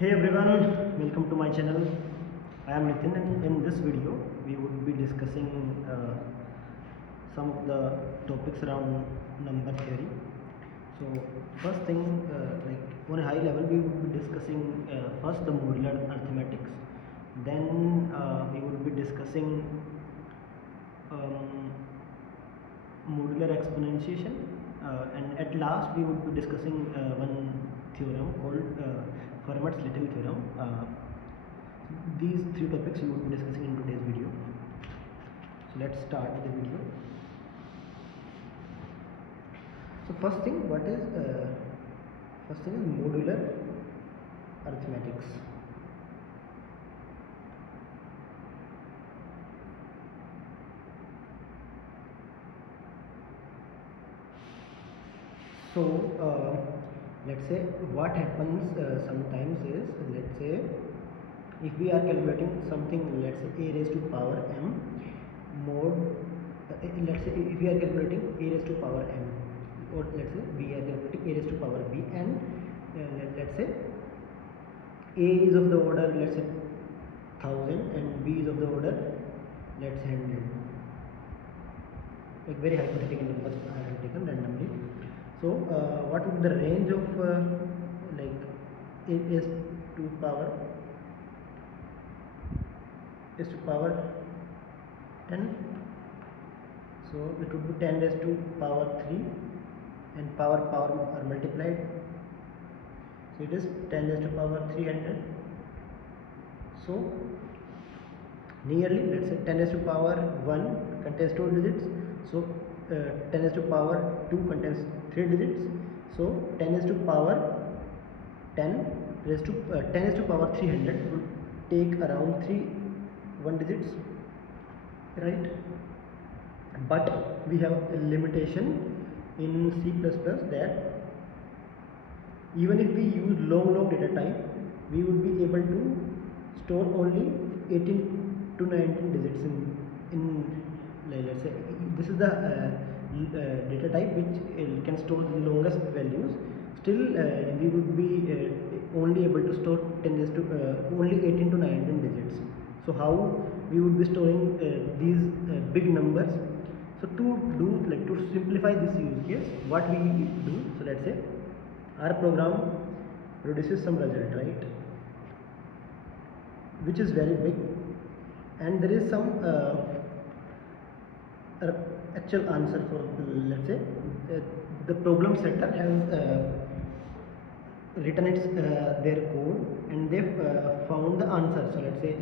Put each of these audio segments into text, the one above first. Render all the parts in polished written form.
Hey everyone, welcome to my channel. I am Nitin, and in this video we would be discussing some of the topics around number theory. So first thing, like on a high level, we would be discussing first the modular arithmetics, then we would be discussing um, modular exponentiation, and at last we would be discussing one theorem called Fermat's little theorem. These three topics we would be discussing in today's video. So let's start the video. So first thing is modular arithmetics. So let's say what happens sometimes is, let's say if we are calculating something, let's say a raised to power m mod, let's say if we are calculating a raised to power m, or let's say we are calculating a raised to power b, and let's say a is of the order, let's say 1000, and b is of the order, let's say 100. Like very hypothetical numbers I have taken randomly. So what would be the range of like a is to power 10? So it would be 10 raised to power 3, and power are multiplied, so it is 10 raised to power 300. So nearly, let's say 10 raised to power 1 contains 2 digits, so 10 raised to power 2 contains 3 digits, so 10 raised to power 10 raised to 10 raised to power 300 would take around 1 digits, right? But we have a limitation in C++ that even if we use long data type, we would be able to store only 18 to 19 digits in let's say this is the data type which can store the longest values. Still we would be only able to store 10 raised to only 18 to 19 digits. So how we would be storing these big numbers? So to simplify this use case, what we do, so let's say our program produces some result, right, which is very big, and there is some actual answer for let's say the problem setter has written its their code, and they've found the answer. So let's say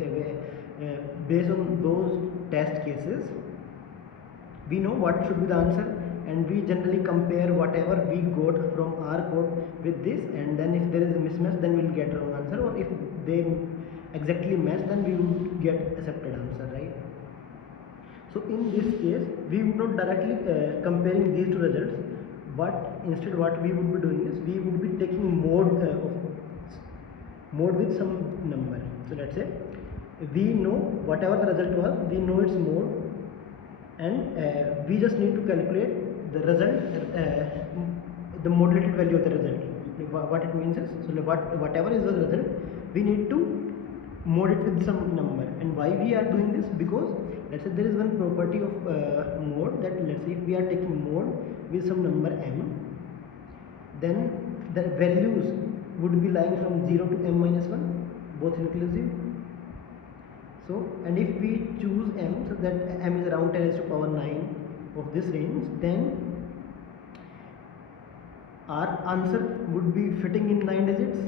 based on those test cases, we know what should be the answer, and we generally compare whatever we got from our code with this, and then if there is a mismatch, then we'll get wrong answer, or if they exactly match, then we would get accepted answer, right? So in this case, we would not directly comparing these two results, but instead what we would be doing is we would be taking mode with some number. So let's say we know whatever the result was, we know its mode, and we just need to calculate the result, the modulated value of the result. What it means is, so whatever is the result, we need to mode it with some number. And why we are doing this? Because let's say there is one property of mode, that let's say if we are taking mode with some number m, then the values would be lying from 0 to m minus 1, both inclusive. So, and if we choose m, so that m is around 10 raised to power 9 of this range, then our answer would be fitting in 9 digits,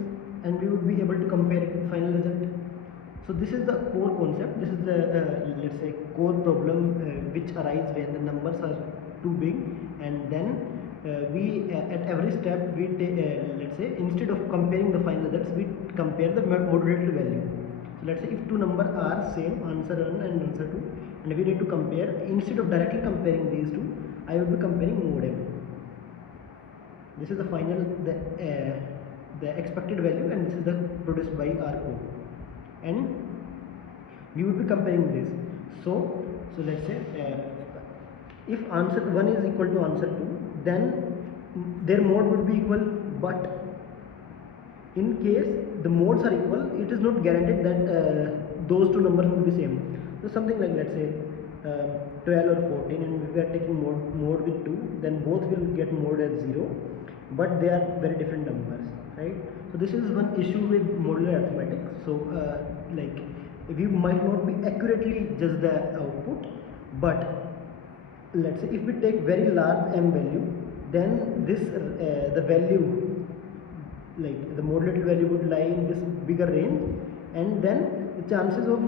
and we would be able to compare it with final result. So this is the core concept. This is the let's say core problem which arises when the numbers are too big, and then we at every step we take let's say instead of comparing the final results, we compare the modulated value. So let's say if two numbers are same, answer 1 and answer 2, and we need to compare, instead of directly comparing these two, I would be comparing mode m. This is the final the expected value, and this is the produced by our code, and we would be comparing this. So let's say if answer 1 is equal to answer 2, then their mode would be equal, but in case the modes are equal, it is not guaranteed that those two numbers will be same. So something like, let's say 12 or 14, and if we are taking mode with 2, then both will get mode as 0, but they are very different numbers, right? So this is one issue with modular arithmetic. So like we might not be accurately judge the output, but let's say if we take very large m value, then this the value, like the modulated value would lie in this bigger range, and then the chances of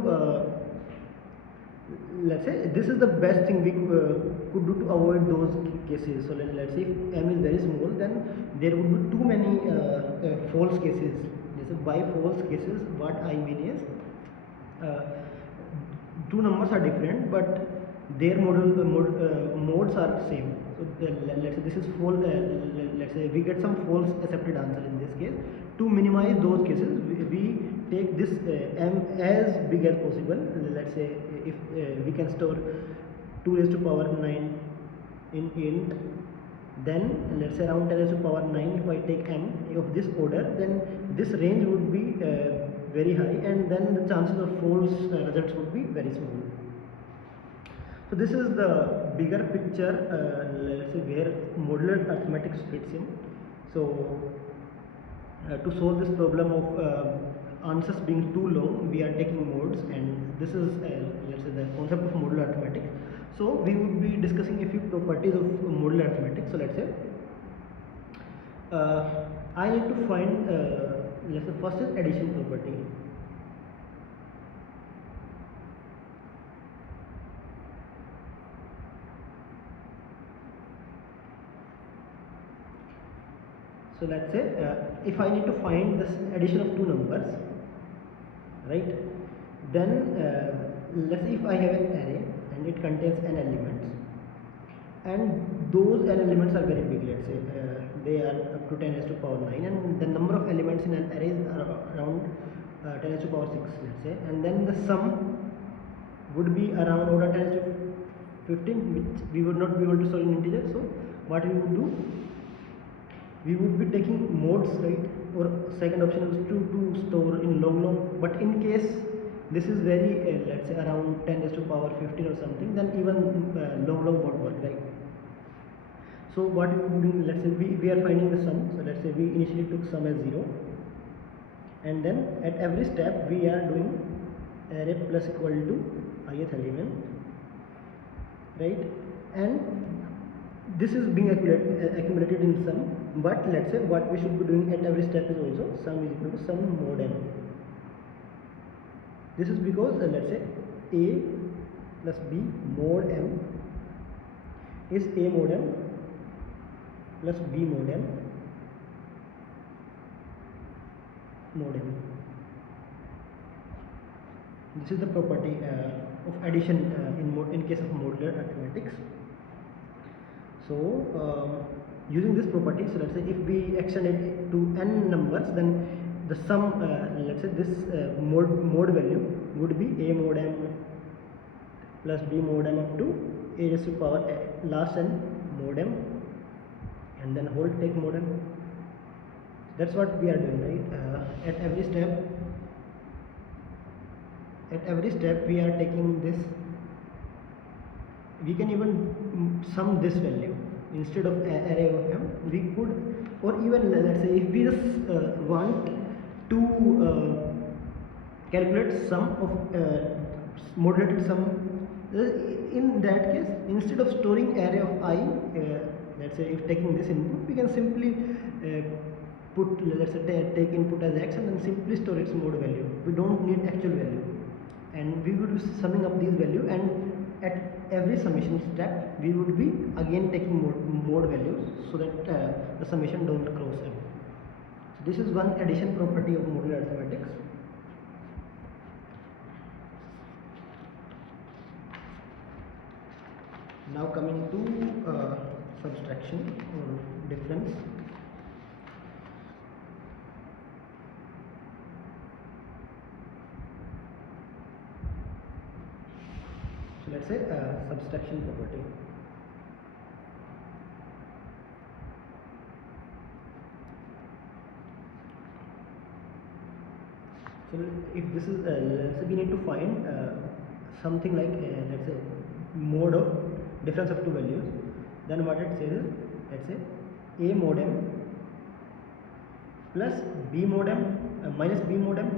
let's say this is the best thing we could do to avoid those cases. So let's say if m is very small, then there would be too many false cases. By false cases, what I mean is two numbers are different, but their modes are same. So let's say this is false. Let's say we get some false accepted answer in this case. To minimize those cases, we take this m as big as possible. Let's say if we can store 2 raised to power 9 in int, then let's say around 10 raised to power 9, if I take m of this order, then this range would be very high, and then the chances of false results would be very small. So this is the bigger picture, let's say, where modular arithmetics fits in. So to solve this problem of answers being too long, we are taking modes, and this is let's say the concept of modular arithmetic. So we would be discussing a few properties of modular arithmetic. So let's say I need to find let's say first is addition property. So let's say if I need to find this addition of two numbers, right, then let's say if I have an array and it contains n elements, and those n elements are very big, let's say they are up to 10 raised to power 9, and the number of elements in an array is around 10 raised to power 6, let's say, and then the sum would be around order 10 raised to 15, which we would not be able to solve in integer. So what we would do, we would be taking modes, right? Or second option is to store in long, but in case this is very let's say around 10 raised to power 15 or something, then even long won't work, right? So what we would do, let's say we are finding the sum. So let's say we initially took sum as 0, and then at every step we are doing array plus equal to ith element, right? And this is being accumulated in sum, but let's say what we should be doing at every step is also sum is equal to sum mod m. This is because let's say a plus b mod m is a mod m plus b mod m mod m. This is the property of addition in case of modular arithmetics. So using this property, so let's say if we extend it to n numbers, then the sum, let's say this mod value would be a mod m plus b mod m up to a raised to power last n mod m, and then whole take mod m. That's what we are doing, right? At every step we are taking this. We can even sum this value instead of array of m. We could, or even let's say if we just want to calculate sum of modulated sum, in that case, instead of storing array of I, let's say if taking this input, we can simply put, let's say take input as x and then simply store its mod value. We don't need actual value, and we would be summing up these value, and at every summation step we would be again taking mod values, so that the summation don't cross m. So this is one addition property of modular arithmetics. Now coming to subtraction or difference. So let's say subtraction property. So if this is let's say we need to find something like let's say mode of difference of two values, then what it says is, let's say a mod m plus b mod m minus b mod m,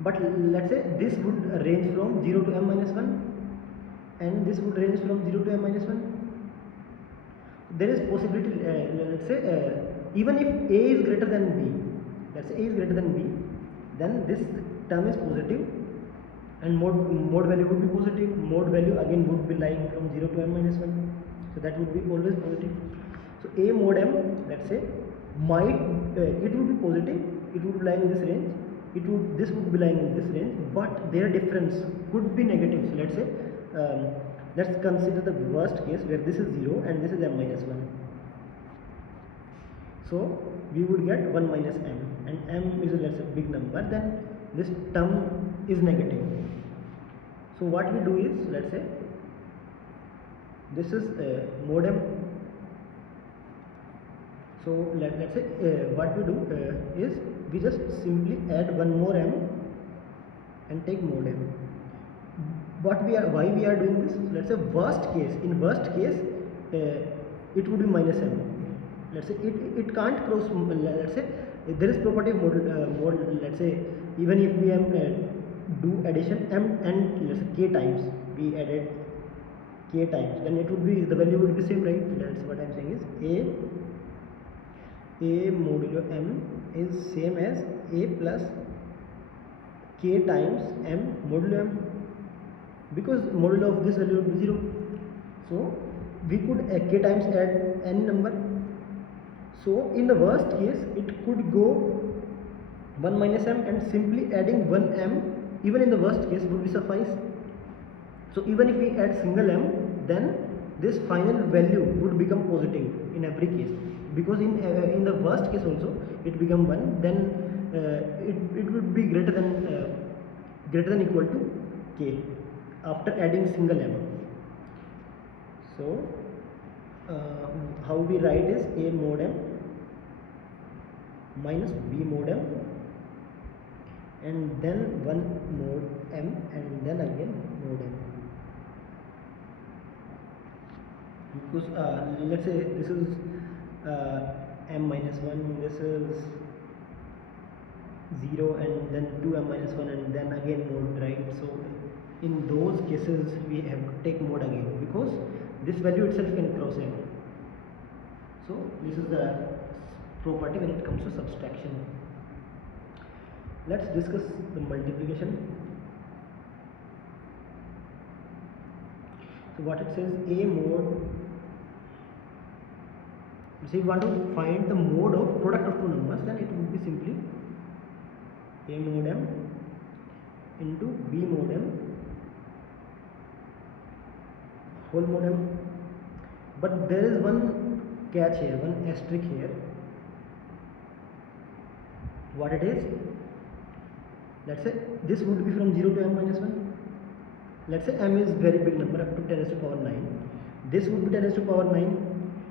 but let's say this would range from 0 to m minus 1 and this would range from 0 to m minus 1. There is possibility let's say even if a is greater than b, let's say a is greater than b, then this term is positive and mode value would be positive. Mode value again would be lying from 0 to m minus 1, so that would be always positive. So a mod m, let's say, might it would be positive, it would be lying in this range, this would be lying in this range, but their difference could be negative. So let's say let's consider the worst case where this is 0 and this is m minus 1. So we would get 1 minus m, and m is let's say big number, then this term is negative. So what we do is, let's say this is mod m. So let's say what we do is we just simply add one more m and take mod m. Why we are doing this? Let's say worst case, in worst case it would be minus m. Let's say it can't cross, let's say there is property of mod, let's say even if we do addition m and let's say k times, we added k times, then it would be, the value would be same, right? That's what I'm saying is a modulo m is same as a plus k times m modulo m, because modulo of this value would be 0. So we could k times add n number. So in the worst case it could go 1 minus m, and simply adding 1 m even in the worst case would be suffice. So even if we add single m, then this final value would become positive in every case, because in the worst case also it become 1, then it would be greater than equal to k after adding single m. So how we write is a mod m minus b mod m, and then 1 mod m, and then again mod m. Because let's say this is m minus 1, this is 0, and then 2m minus 1, and then again mod, right? So in those cases we have to take mod again, because this value itself can cross m. So this is the property when it comes to subtraction. Let's discuss the multiplication. So what it says, a mod, so if you want to find the mode of product of two numbers, then it would be simply a mod m into b mod m whole mod m. But there is one catch here, one asterisk here. What it is? Let's say this would be from 0 to m minus 1. Let's say m is very big number, up to 10 raised to power 9. This would be 10 raised to power 9,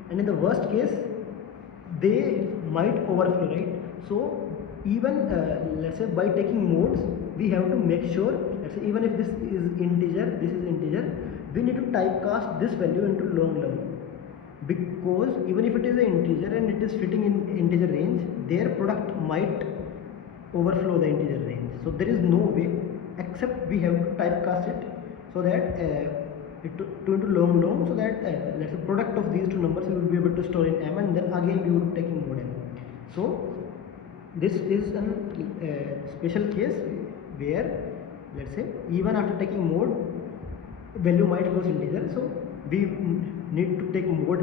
and in the worst case they might overflow, right? So even let's say by taking modes, we have to make sure, let's say even if this is integer, this is integer, we need to typecast this value into long, because even if it is an integer and it is fitting in integer range, their product might overflow the integer range. So there is no way except we have to typecast it, so that to into long, so that let's say product of these two numbers we will be able to store in m, and then again we will be taking mod m. So this is a special case where, let's say, even after taking mod, value might cross integer, so we need to take mod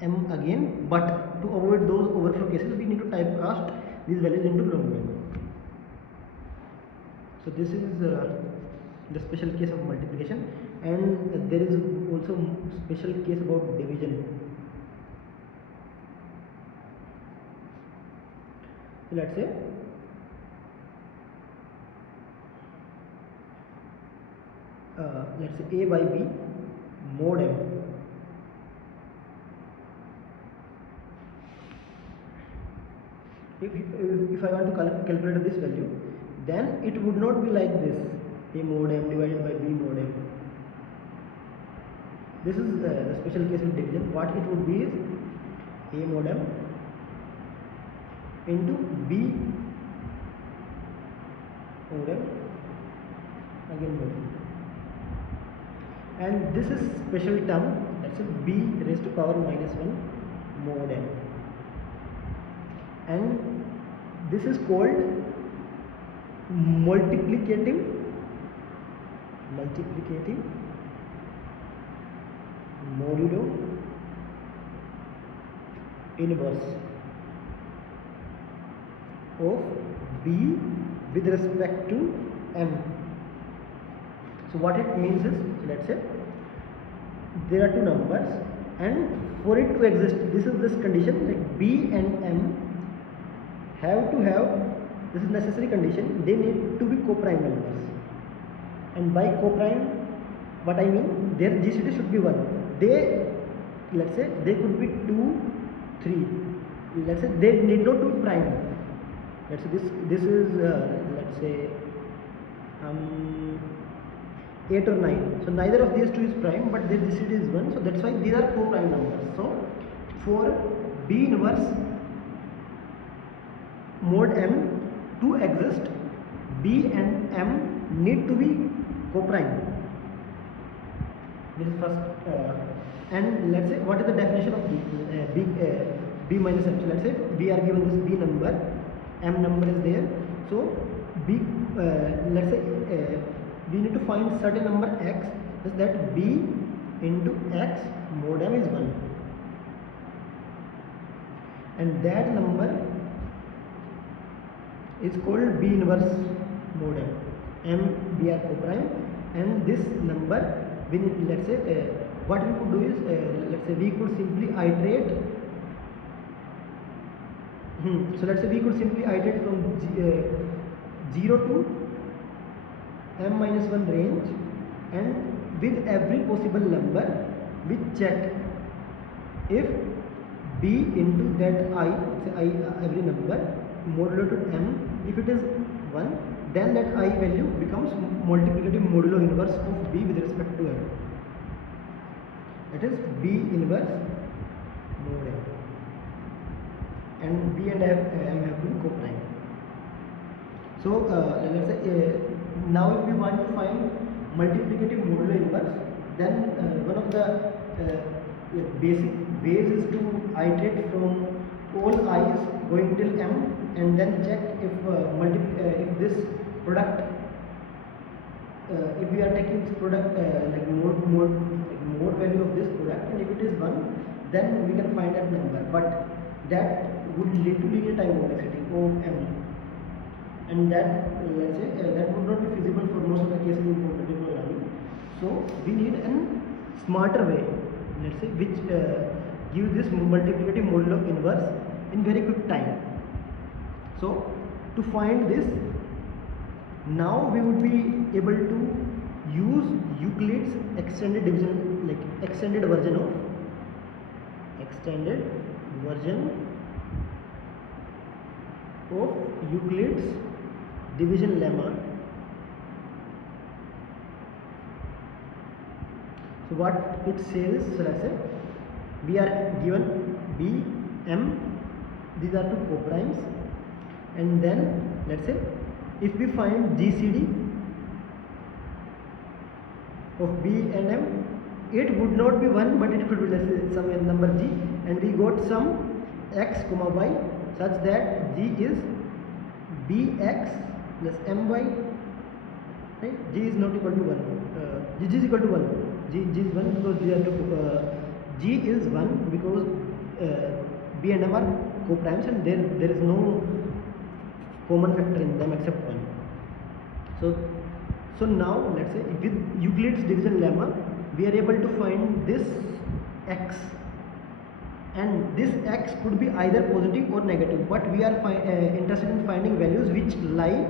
m again, but to avoid those overflow cases we need to typecast these values into long. So this is the special case of multiplication, and there is also special case about division. So let's say a by b mod m. if I want to calculate this value, then it would not be like this, a mod m divided by b mod m. This is the special case with division. What it would be is a mod m into b mod m again mod m. And this is special term, that's a b raised to power minus 1 mod m. And this is called multiplicative modulo inverse of b with respect to m. So what it means is, let's say there are two numbers, and for it to exist, this condition that b and m have to have, this is necessary condition, they need to be co-prime numbers. And by co-prime, what I mean, their GCD should be 1. They, let's say, they could be 2, 3. Let's say they need not to be prime. Let's say this is let's say 8 or 9. So neither of these two is prime, but their GCD is 1. So that's why these are co-prime numbers. So for B inverse mod m to exist, B and m need to be co-prime. This is first. And let's say what is the definition of b minus m. So let's say we are given this b number, m number is there. So b, let's say we need to find certain number x, is that b into x mod m is 1, and that number is called b inverse mod m. M, b are co-prime, and this number we need, let's say what we could do is, let's say we could simply iterate. So let's say we could simply iterate from 0 to m minus 1 range, and with every possible number we check if b into that I, say I every number modulo to m, if it is 1, then that I value becomes multiplicative modulo inverse of b with respect to m. That is b inverse mod m, and b and m have to be co-prime. So let's say now if we want to find multiplicative modulo inverse, then one of the basic ways is to iterate from all i's going till m, and then check if this product, if we are taking this product like mod value of this product, and if it is 1, then we can find that number, but that would lead to linear time complexity of m, and that, let's say that would not be feasible for most of the cases in competitive programming. So we need a smarter way, let's say, which give this multiplicative modulo inverse in very quick time. So to find this, now we would be able to use Euclid's extended division, like extended version of Euclid's division lemma. So what it says, so let's say we are given b, m, these are two co-primes, and then let's say if we find GCD of b and m, it would not be 1, but it could be, let's say, some number g, and we got some x comma y such that g is bx plus my, right? G is not equal to 1, g is equal to 1, g is 1 because they are two, g is 1 because b and m are co-primes, and there is no common factor in them except 1. So now let's say with Euclid's division lemma, we are able to find this x, and this x could be either positive or negative, but we are interested in finding values which lie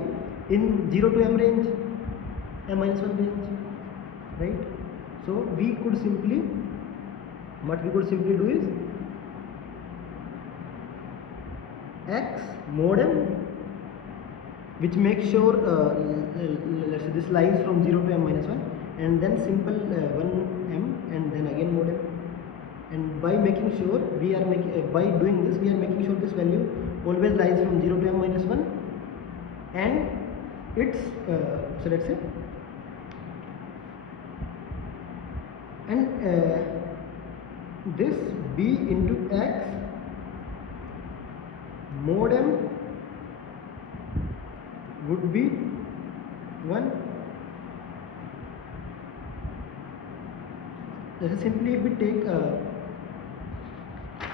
in 0 to m range, m minus 1 range, right? So what we could simply do is x mod m, which makes sure let's say this lies from 0 to m minus 1, and then simple 1m, and then again mod m. And by making sure we are making by doing this, we are making sure this value always lies from 0 to m minus 1, and it's so let's say, and this b into x mod m would be 1. This is simply if we take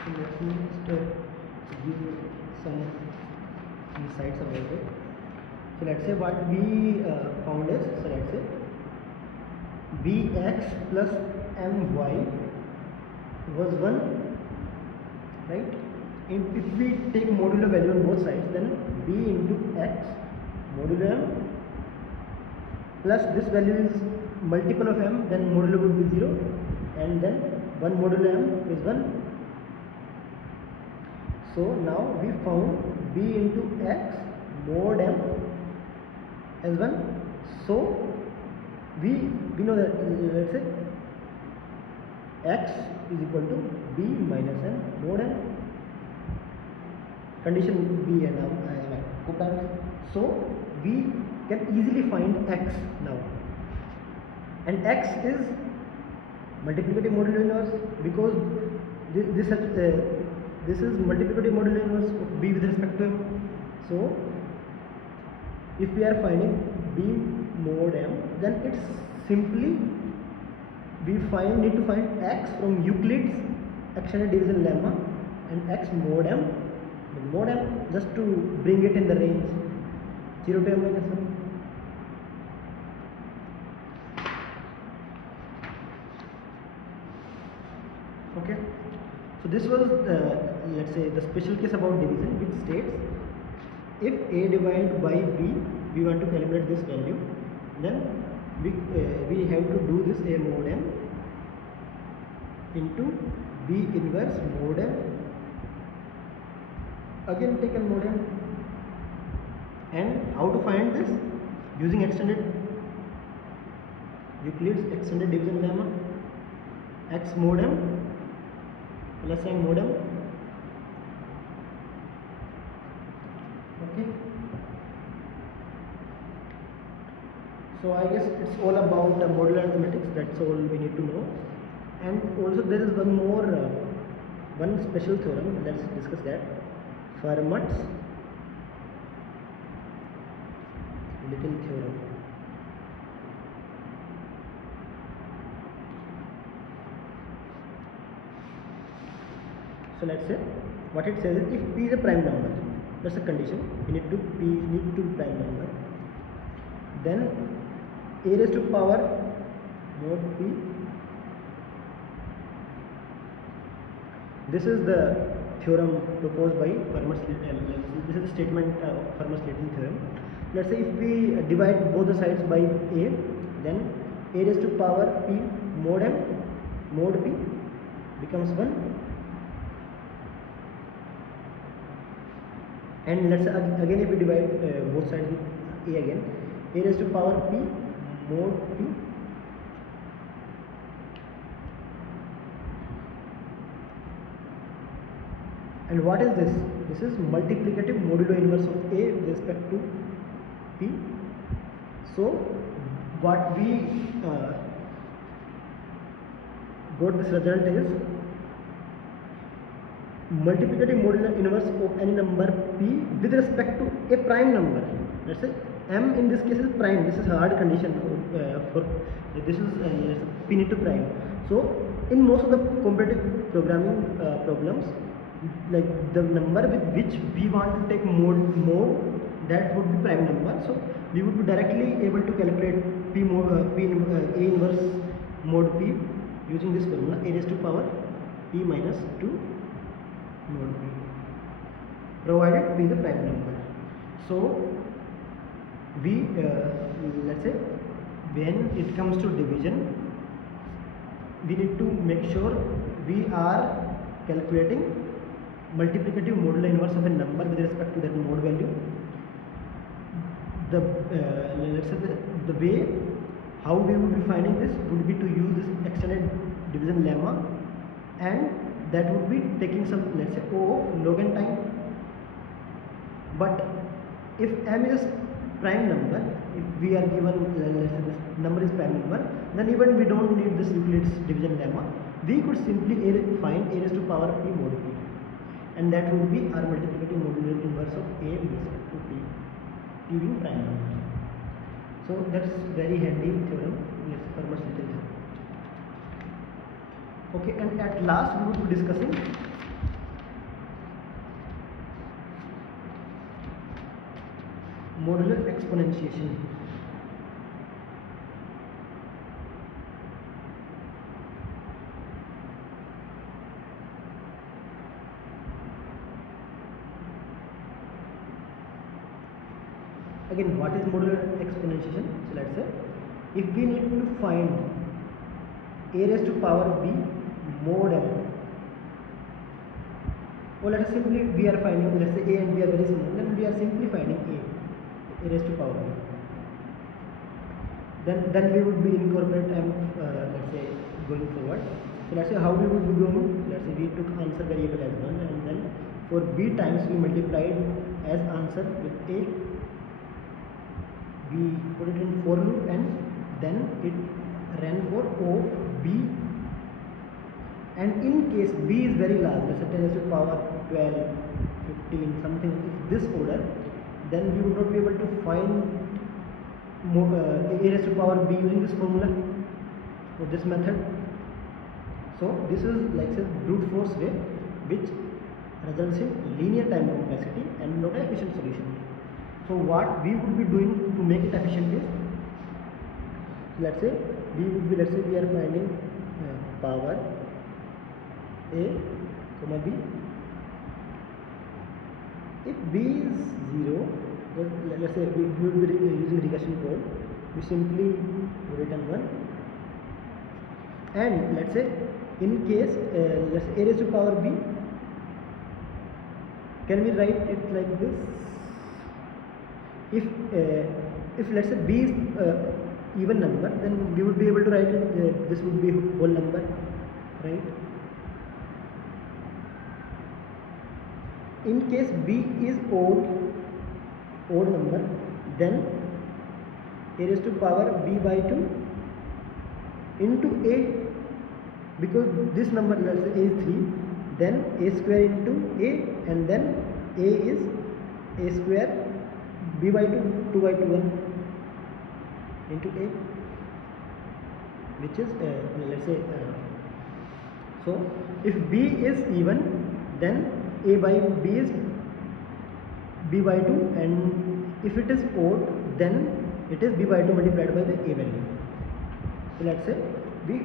let me just give some insights about it. So let's say what we found is, so let's say bx plus my was 1, right? If we take modulo value on both sides, then b into x modulo m plus this value is multiple of m, then modulo would be 0, and then 1 modulo m is 1. So now we found b into x mod m as 1. So we know that, let's say x is equal to b minus m mod m. Condition b and now so we can easily find x now, and x is multiplicative modulo inverse, because this is multiplicative modulo inverse of b with respect to m. So if we are finding b mod m, then it's simply we need to find x from Euclid's extended division lemma, and x mod m just to bring it in the range 0 to m minus 1. Okay, so this was let's say the special case about division, which states if a divided by b, we want to calculate this value, then we have to do this a mod m into b inverse mod m, again take a mod m. And how to find this? Using Euclid's extended division lemma, x mod m plus m mod m. Okay, so I guess it's all about modular arithmetics. That's all we need to know. And also there is one more one special theorem. Let's discuss that. Fermet's little theorem. So let's say what it says is, if p is a prime number, that's a condition, we need to prime number, then a raised to power mod p, this is the theorem proposed by Fermat's this is the statement of Fermat's little theorem. Let's say if we divide both the sides by a, then a raised to power p mod m mod p becomes 1. And let's say again if we divide both sides with a again, a raised to power p mod p, and what is this? This is multiplicative modulo inverse of a with respect to p. So what we got this result is multiplicative modulo inverse of any number p with respect to a prime number. Let's say m in this case is prime. This is a hard condition for this is p need to prime. So in most of the competitive programming problems, like the number with which we want to take mode, that would be prime number. So we would be directly able to calculate p a inverse mod p using this formula, a raised to power p minus 2 mod p, provided p is a prime number. So we let's say when it comes to division, we need to make sure we are calculating multiplicative modular inverse of a number with respect to that mode value. Let's say the way how we would be finding this would be to use this extended division lemma, and that would be taking some, let's say, O of log n time. But if m is prime number, if we are given, let's say this number is prime number, then even we don't need this Euclid's division lemma. We could simply find a raised to power p mod p, and that would be our multiplicative modular inverse of a with respect to p, p being prime number. So that's very handy theorem, yes, for much detail. Okay, and at last we would be discussing modular exponentiation. Again, what is modular exponentiation? So let's say if we need to find a raised to power b mod m, or let us simply we are finding, let's say a and b are very small, then we are simply finding a raised to power b. Then we would be incorporate m, let's say going forward. So let's say how we would be going. Let's say we took answer variable as 1, and then for b times we multiplied as answer with a. We put it in for loop, and then it ran for O of b, and in case b is very large, let's say 10 raised to power 12, 15, something, if this order, then we would not be able to find a raised to power b using this formula or this method. So this is like say brute force way, which results in linear time complexity and not an efficient solution. So what we would be doing to make it efficient is, let's say we are finding power a comma b. If b is 0, let's say we would be using regression code, we simply return 1, and let's say in case let's say a raised to power b, can we write it like this? If let's say b is even number, then we would be able to write it, this would be whole number, right? In case b is odd number, then a raised to power b by 2 into a, because this number, let's say a is 3, then a square into a, and then a is a square, b by 2 by 2 1 into a, which is let's say so if b is even, then a by b is b by 2, and if it is odd, then it is b by 2 multiplied by the a value. So let's say we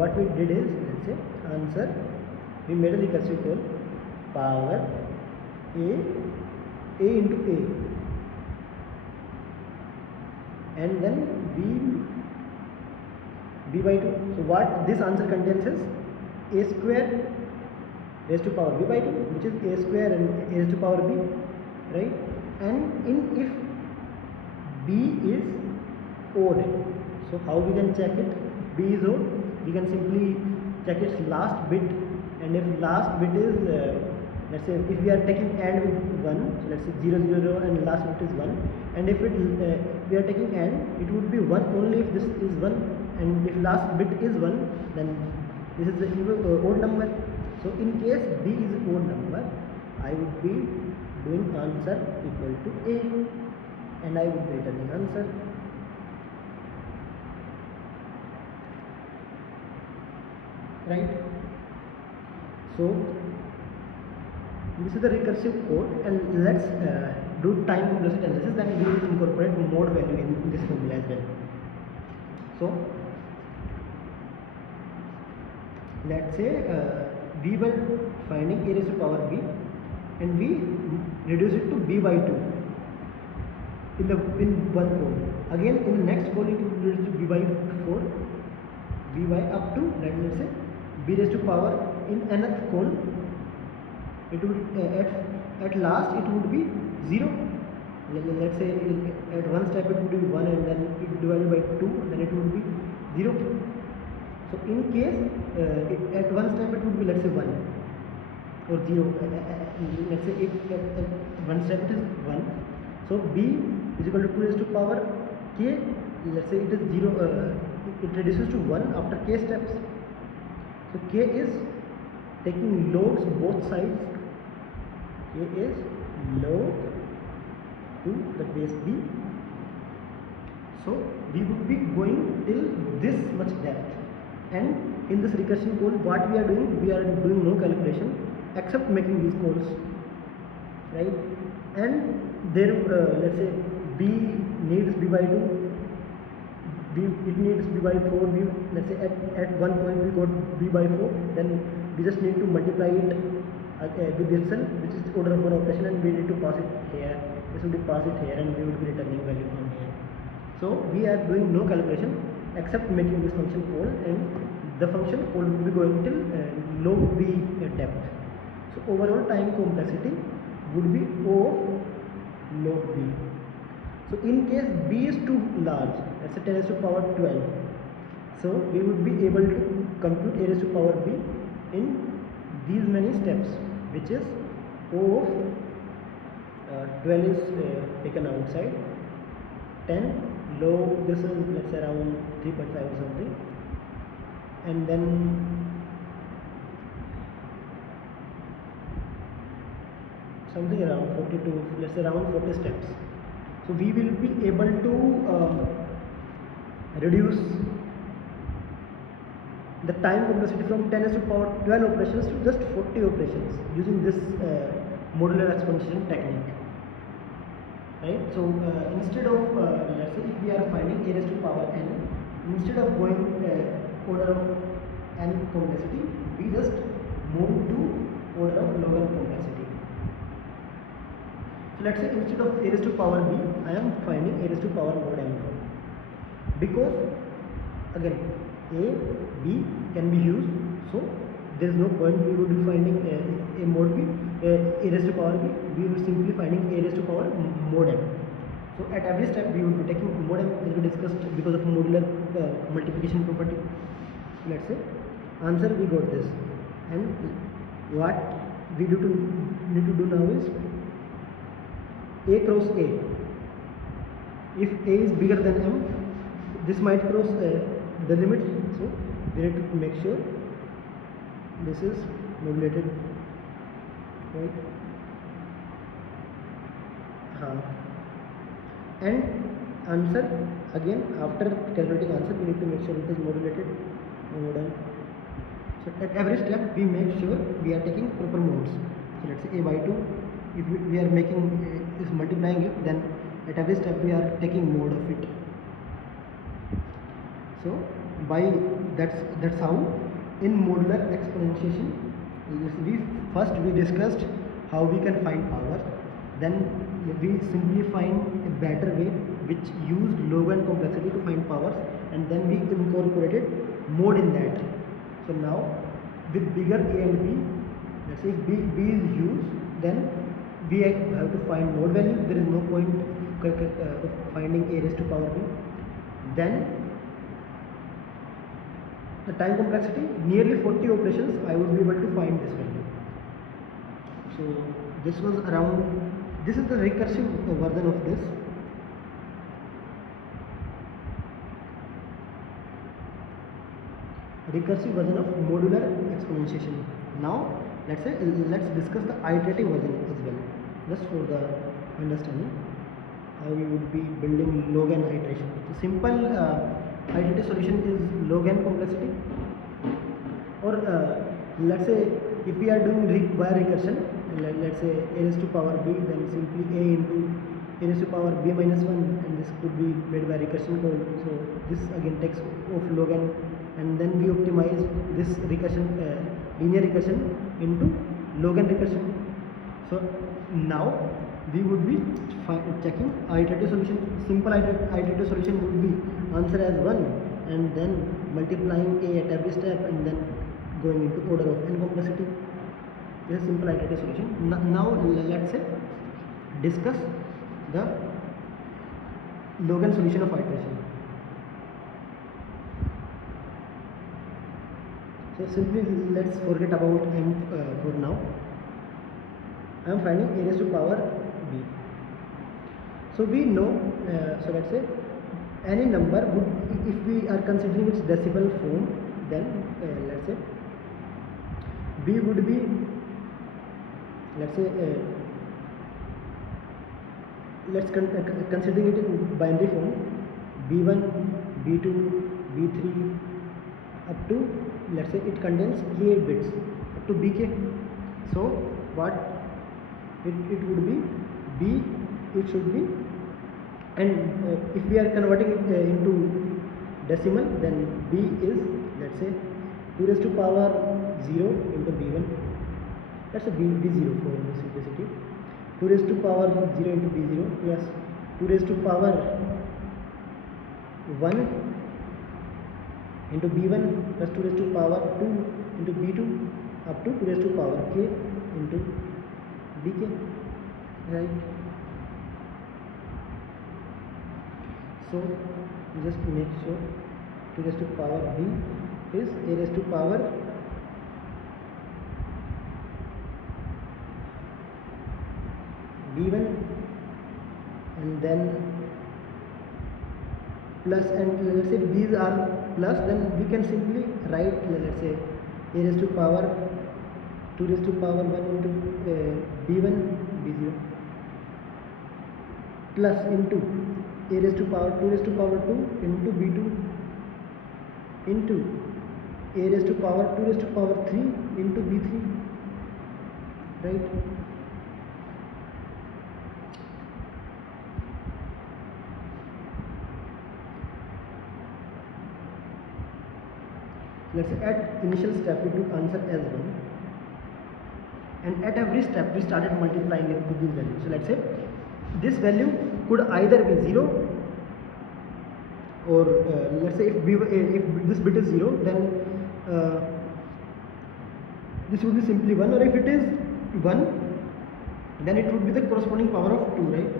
what we did is, let's say answer, we made a recursive call power a into a, and then b by 2. So what this answer contains is a square raised to power b by 2, which is a square and a raised to power b, right? And if b is odd, so how we can check it? B is odd, we can simply check its last bit, and if last bit is let's say if we are taking AND with 1, so let's say 0 0 0 and last bit is 1, and if we are taking AND, it would be 1 only if this is 1, and if last bit is 1, then this is the odd number. So in case b is odd number, I would be doing answer equal to a, and I would be returning answer. Right? So this is the recursive code, and let's do time complexity analysis. Then we will incorporate mode value in this formula as well. So let's say we were finding a raised to power b, and we reduce it to b by 2 in one code. Again in the next code it will reduce to b by 4, b by up to, let's say b raised to power in nth code it would at last it would be 0. Let's say at one step it would be 1, and then it divided by 2, then it would be 0. So in case at one step it would be, let's say, 1 or 0. Let's say if at one step it is 1, so b is equal to 2 raised to power k. Let's say it is 0, it reduces to 1 after k steps. So k is taking logs both sides. K is log to the base b. So we would be going till this much depth, and in this recursion call what we are doing no calculation except making these calls, right? And there let's say b needs b by 2, it needs b by 4. Let's say at one point we got b by 4, then we just need to multiply it with itself, which is order of 1 operation, and we need to pass it here. This will be pass it here, and we will be returning value from here. So we are doing no calculation except making this function call, and the function call will be going till log b depth. So overall time complexity would be O of log b. So in case b is too large, let's say 10 raised to power 12, so we would be able to compute a raised to power b in these many steps, which is O of 12 is taken outside, 10 log, this is let's say around 3.5 or something, and then something around 42, let's say around 40 steps. So we will be able to reduce the time complexity from 10 raised to power 12 operations to just 40 operations using this modular exponentiation technique, right? So instead of let's say if we are finding a raised to power n, instead of going order of n complexity, we just move to order of log n complexity. So let's say instead of a raised to power b, I am finding a raised to power mod n now, because again a, b can be used, so there is no point we would be finding a mod b, a raised to power b, we will simply finding a raised to power mod m. So at every step we would be taking mod m, as we discussed, because of modular multiplication property. Let's say answer we got this, and what we need to do now is a cross a. If a is bigger than m, this might cross the limit, so we need to make sure this is modulated, right? And answer, again after calculating answer, we need to make sure it is modulated. So at every step we make sure we are taking proper modes. So let's say a by 2, if we are making is multiplying it, then at every step we are taking mode of it. So by that's how in modular exponentiation we discussed how we can find power, then we simply find a better way which used log n complexity to find powers, and then we incorporated mode in that. So now with bigger a and b, let's say b is used, then we have to find mode value. There is no point finding a raised to power b. Then the time complexity, nearly 40 operations, I would be able to find this value. So this was around, this is the recursive version of this. Recursive version of modular exponentiation. Now let's discuss the iterative version as well, just for the understanding how we would be building log n iteration. So simple iterative solution is log n complexity, or let's say if we are doing by recursion, let's say a raised to power b, then simply a into a raised to power b minus 1, and this could be made by recursion call. So this again takes of log n, and then we optimize this recursion, linear recursion into log n recursion. So now we would be checking iterative solution. Simple iterative solution would be answer as 1, and then multiplying a at every step, and then going into order of n complexity. This is simple iterative solution. Now let's say discuss the log n solution of iteration. So simply let's forget about m for now. I am finding a raised to power b. So we know, so let's say any number would, if we are considering its decimal form, then let's say b would be, let's say considering it in binary form, b1, b2, b3 up to, let's say it contains 8 bits up to bk. So what it would be, b it should be, and if we are converting it into decimal, then b is, let's say 2 raised to power 0 into b1, let's say b0 for simplicity, 2 raised to power 0 into b0 plus 2 raised to power 1 into b1 plus 2 raised to power 2 into b2 up to 2 raised to power k into bk, right? So just make sure 2 raised to power b is a raised to power b1 and then plus, and let's say these are plus, then we can simply write, let's say a raised to power 2 raised to power 1 into b1 b0 plus into a raised to power 2 raised to power 2 into b2 into a raised to power 2 raised to power 3 into b3, right? Let's say at initial step we took answer as 1, and at every step we started multiplying it with this value. So let's say this value could either be 0 or let's say if this bit is 0, then this would be simply 1, or if it is 1, then it would be the corresponding power of 2, right?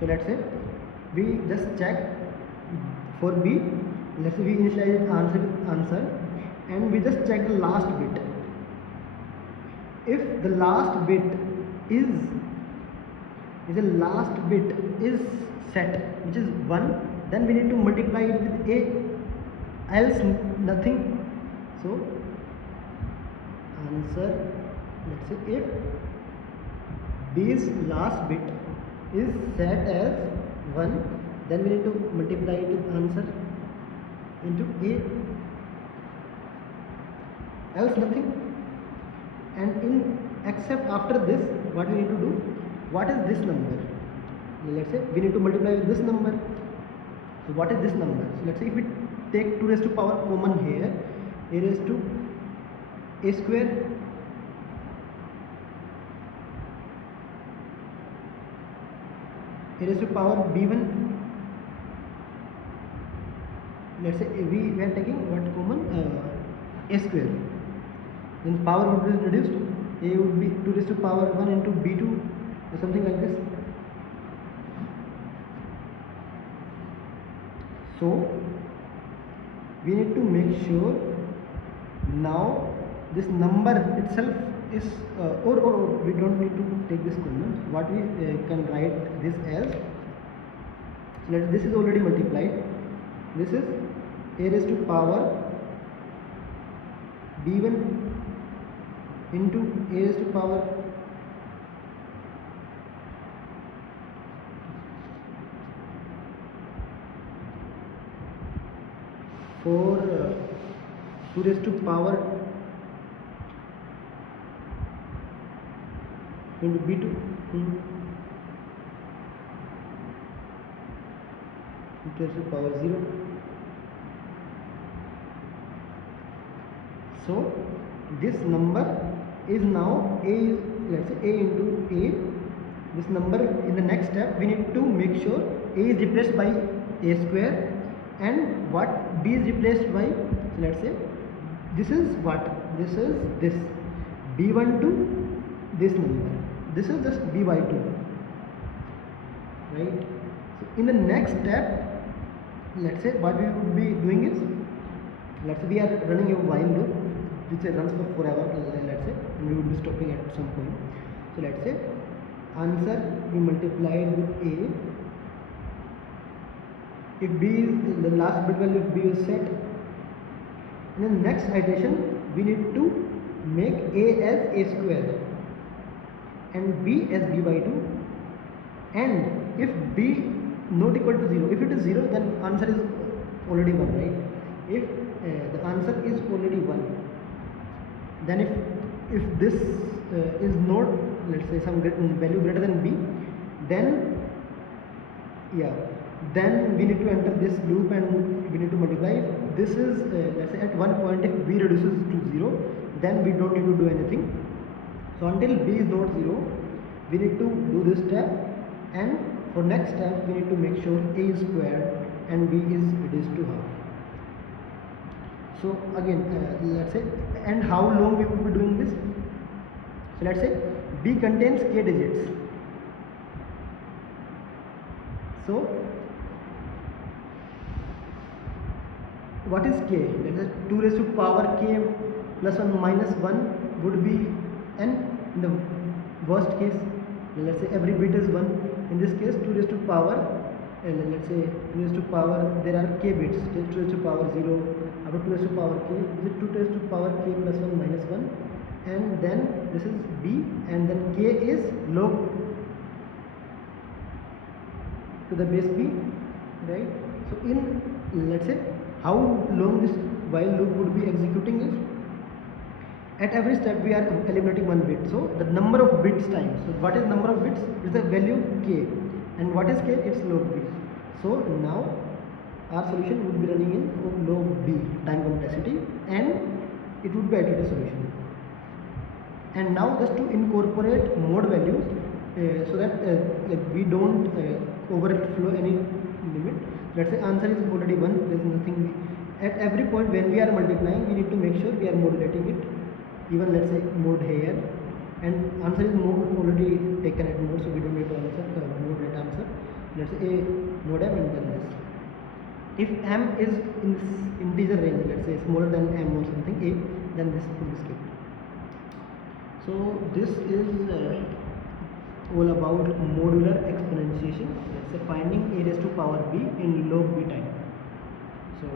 So let's say we just check for b, let's say we initialize answer and we just check the last bit. If the last bit is set, which is 1, then we need to multiply it with a, else nothing. So answer, let's say if this last bit is set as 1, then we need to multiply it with answer into a, else nothing. And in except after this, what we need to do, what is this number? Let's say we need to multiply with this number. So what is this number? So let's say if we take 2 raised to power common here, a raised to a square a raised to power b1, let's say we are taking what common, a square, then power would be reduced, a would be 2 raised to power 1 into b2 or something like this. So we need to make sure now this number itself is or we don't need to take this common. What we can write this as, so this is already multiplied, this is a raised to power b1 into a raised to power for 2 raised to power into b2 raised to power 0. So this number is now a, let's say a into a. This number in the next step we need to make sure a is replaced by a square and what b is replaced by So let's say this is what? This is this b1 to this number. This is just b by 2, right? So in the next step, let's say what we would be doing is, let's say we are running a while loop which runs for forever, let's say, and we would be stopping at some point. So let's say answer we multiplied with a. If b is the last bit value of b is set, in the next iteration we need to make a as a square and b as b by 2, and if b not equal to 0, if it is 0 then answer is already 1, right? If the answer is already 1, then if this is not, let's say, some value greater than b, then then we need to enter this loop and we need to multiply. If this is let's say at one point if b reduces to 0, then we don't need to do anything. So until b is not 0, we need to do this step, and for next step we need to make sure a is squared and b is reduced to half. So again let's say, and how long we will be doing this? So let's say b contains k digits. So what is k? Let us 2 raised to power k plus 1 minus 1 would be n in the worst case. Let's say every bit is 1. In this case 2 raised to power, let's say 2 raised to power, there are k bits, 2 raised to power 0, after 2 raised to power k, is it 2 raised to power k plus 1 minus 1, and then this is b, and then k is log to the base b, right? So in, let's say, how long this while loop would be executing is, at every step we are eliminating one bit, so the number of bits times. So what is number of bits? Is the value k, and what is k? It's log b. So now our solution would be running in log b time complexity, and it would be iterative solution. And now just to incorporate mode values so that like we don't overflow any limit. Let's say answer is already 1, there is nothing. At every point when we are multiplying, we need to make sure we are modulating it. Even let's say mode here, and answer is already taken at mode, so we don't need to answer mode at answer. Let's say a mode m and then this. If m is in integer range, let's say smaller than m or something, a, then this will be skipped. So this is all about modular exponentiation. Let's say finding a raised to power b in log b time. So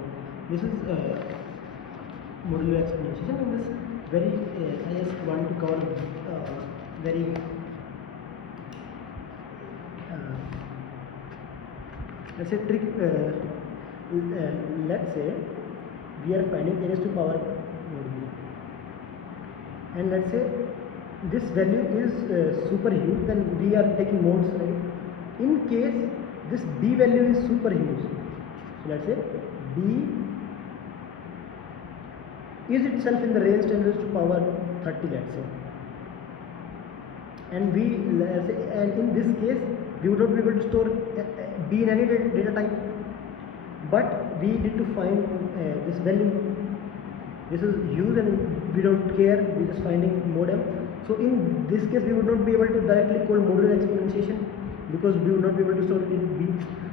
this is modular exponentiation, and this very I just want to cover very let's say trick. Let's say we are finding a raised to power b, and let's say this value is super huge, then we are taking modes, right? In case this b value is super huge, so let's say b is itself in the range 10 raised to power 30, let's say, and and in this case we would not be able to store b in any data type, but we need to find this value. This is huge and we don't care, we are just finding mod m. So in this case we would not be able to directly call modular exponentiation because we would not be able to store in b.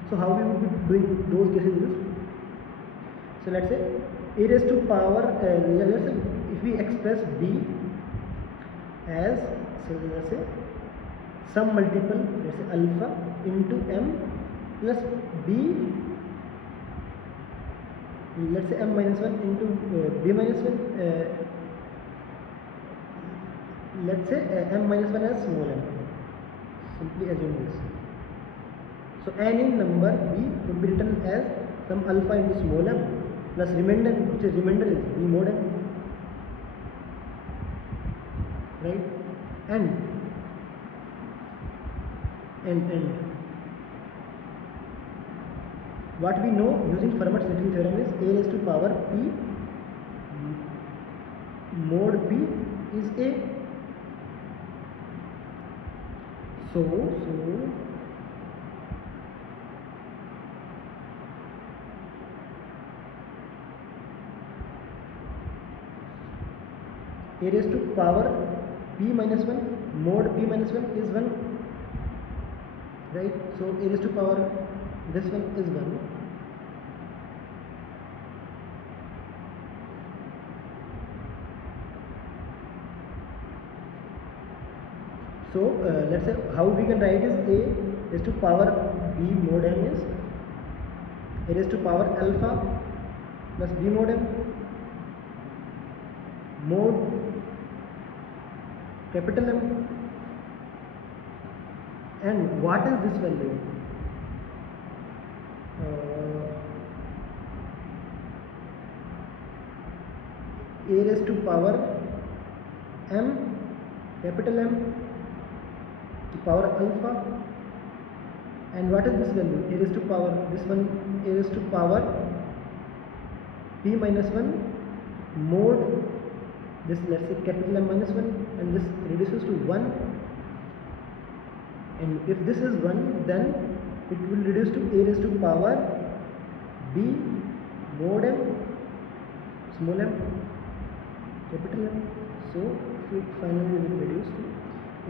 So how we would be doing those cases is, so let's say a raised to power, let's say if we express b as, so let's say some multiple, let's say alpha into m plus b, let's say m minus 1 into b minus 1, let's say m minus 1 as small m, simply assume this. So any number b would be written as some alpha into small m plus remainder, which is remainder is b mod m, right? And what we know using Fermet's little theorem is a raised to power p mod p is a. So a raised to power p minus 1 mod p minus 1 is 1, right? So a raised to power this one is 1. So let's say how we can write is a raised to power b mod m is a raised to power alpha plus b mod m mod capital M. And what is this value? A raised to power m capital M to power alpha, and what is this value? A raised to power this one, a raised to power p minus 1 mod this, let's say capital M minus 1, and this reduces to 1, and if this is 1 then it will reduce to a raised to power b mod m small m capital M. So it finally will reduce to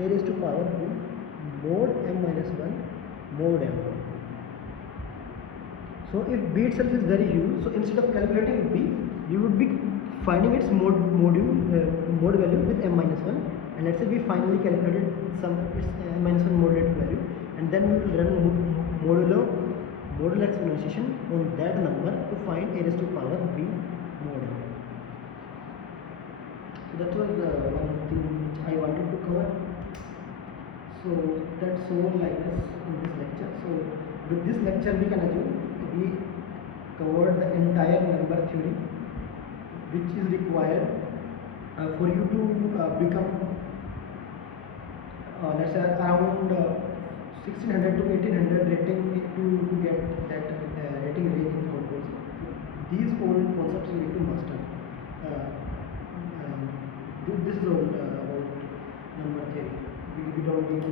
a raised to power b mod m minus 1 mod m. So if b itself is very huge, so instead of calculating b, you would be finding its mod value with m minus 1, and let's say we finally calculated some its m minus 1 modulated value, and then we will run modular exponentiation on that number to find a raised to power b mod m. So that was the one thing which I wanted to cover. So that's all like this in this lecture. So with this lecture we can assume we covered the entire number theory which is required for you to become let's say around 1600 to 1800 rating to get that rating range in calculus. These all concepts you need to master. This is all about number theory. We don't need